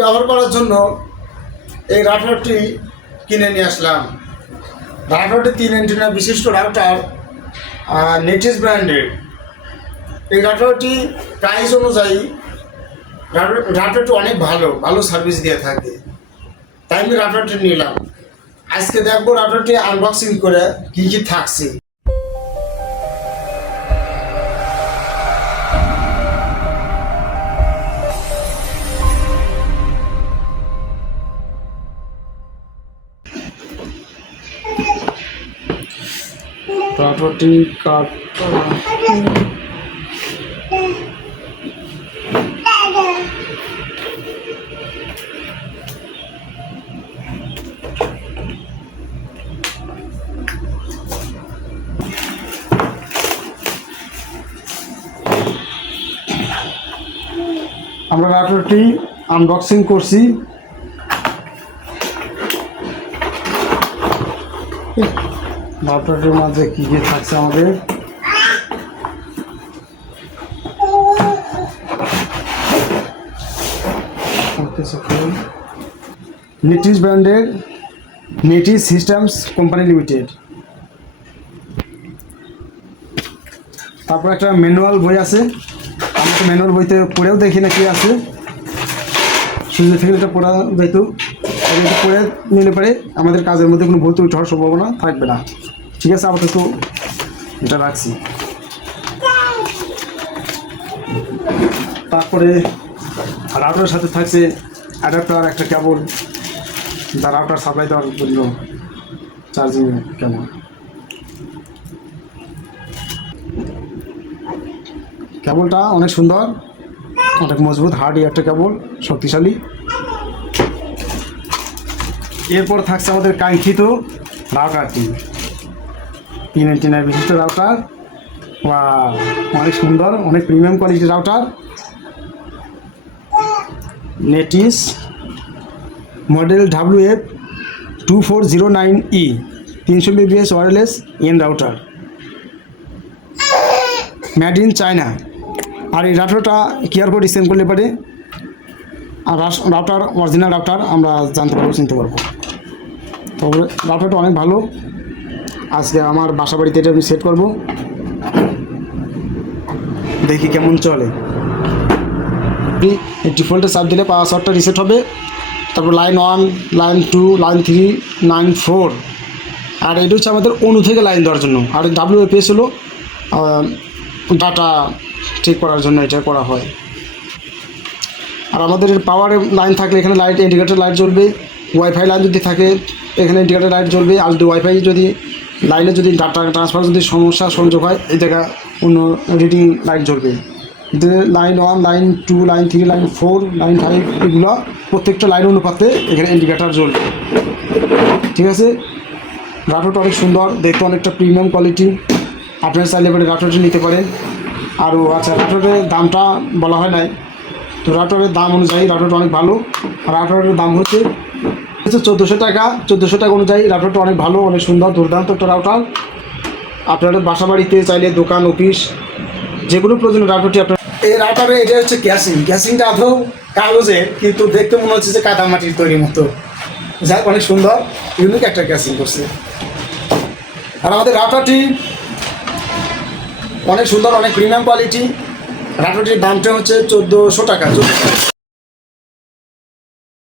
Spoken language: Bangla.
ব্যবহার করার জন্য এই রাউটারটি কিনে নিয়ে আসলাম। রাউটারটি 3 অ্যান্টেনা বিশিষ্ট রাউটার, নেটিস ব্র্যান্ডের। এই রাউটারটি প্রাইস অনুযায়ী রাউটারটি অনেক ভালো সার্ভিস দিয়ে থাকে, তাই আমি রাউটারটি নিলাম। আজকে দেখবো রাউটারটি আনবক্সিং করে কী কী থাকছে। রাউটারটি কাট আমরা রাউটারটি আনবক্সিং করছি। রাউটারটির মাঝে কী কী থাকছে আমাদের নেটিস ব্র্যান্ডের নেটিস সিস্টেমস কোম্পানি লিমিটেড। তারপর একটা ম্যানুয়াল বই আছে, আমি তো ম্যানুয়াল বইতে পড়েও দেখি না কি আছে, সুযোগ থেকে এটা পড়া যেত, এটা পড়ে নিলে পরে আমাদের কাজের মধ্যে কোনো ভুল ত্রুটি হওয়ার সম্ভাবনা থাকবে না। ঠিক আছে, আপাতত এটা রাখছি। তারপরে রাউটারের সাথে থাকছে অ্যাডাপ্টার, একটা কেবল, যা রাউটার সাপ্লাই দেওয়ার জন্য চার্জিং কেবল। কেবলটা অনেক সুন্দর, অনেক মজবুত, হার্ড একটা কেবল, শক্তিশালী। এরপর থাকছে আমাদের কাঙ্ক্ষিত রাউটারটি, 3 অ্যান্টেনা বিশিষ্ট রাউটার। বা অনেক সুন্দর, অনেক প্রিমিয়াম কোয়ালিটির router, Netis model WF2409E 300 Mbps wireless N router, made in China. আর এই রাউটারটা কিউআর কোড স্ক্যান করলে পারে আর রাউটার অরিজিনাল রাউটার আমরা জানতে পারবো, চিনতে পারবো। তবে রাউটারটা অনেক ভালো। আজকে আমার বাসা বাড়িতে এটা আমি সেট করবো, দেখি কেমন চলে। ডিফল্টে চাপ দিলে পাসওয়ার্ডটা রিসেট হবে। তারপর লাইন 1, লাইন 2, লাইন 3, লাইন 4। আর এটা হচ্ছে আমাদের অনু থেকে লাইন দেওয়ার জন্য। আর WFS হলো ডাটা ঠিক করার জন্য এটা করা হয়। আর আমাদের পাওয়ারের লাইন থাকলে এখানে লাইট, ইন্ডিকেটর লাইট জ্বলবে। ওয়াইফাই লাইন যদি থাকে এখানে ইন্ডিকেটর লাইট জ্বলবে। আর যদি ওয়াইফাই যদি লাইনে যদি ডাটা ট্রান্সফার যদি সমস্যা সংযোগ হয়, এই জায়গা অন্য রিডিং লাইট জ্বলবে। Line 1, line 2, line 3, line 4, line 5 এগুলো প্রত্যেকটা লাইন অনুপাতে এখানে ইন্ডিকেটর জ্বলবে। ঠিক আছে, রাউটারটা অনেক সুন্দর, দেখতে অনেকটা প্রিমিয়াম কোয়ালিটি। আপনারা চাইলে এবারে রাউটারটি নিতে পারেন। আরও আচ্ছা, রাউটারের দামটা বলা হয় নাই, তো রাউটারের দাম অনুযায়ী রাউটারটা অনেক ভালো। আর রাউটারের দাম হচ্ছে 1400 টাকা। 1400 টাকা অনুযায়ী রাউটারটা অনেক ভালো, অনেক সুন্দর, দুর্দান্ত একটা রাউটার। আপনাদের বাসা বাড়িতে চাইলে, দোকান, অফিস, যেগুলো প্রয়োজন রাউটারটি আপনার। এই রাউটারে এটা হচ্ছে ক্যাসিংটা আদৌ কাগজের, কিন্তু দেখতে মনে হচ্ছে যে কাদামাটির তৈরি মতো। যাই অনেক সুন্দর, ইউনিক একটা ক্যাসিং করছে। আর আমাদের রাউটারটি অনেক সুন্দর, অনেক প্রিমিয়াম কোয়ালিটি। রাউটারটির দামটা হচ্ছে 1400 টাকা।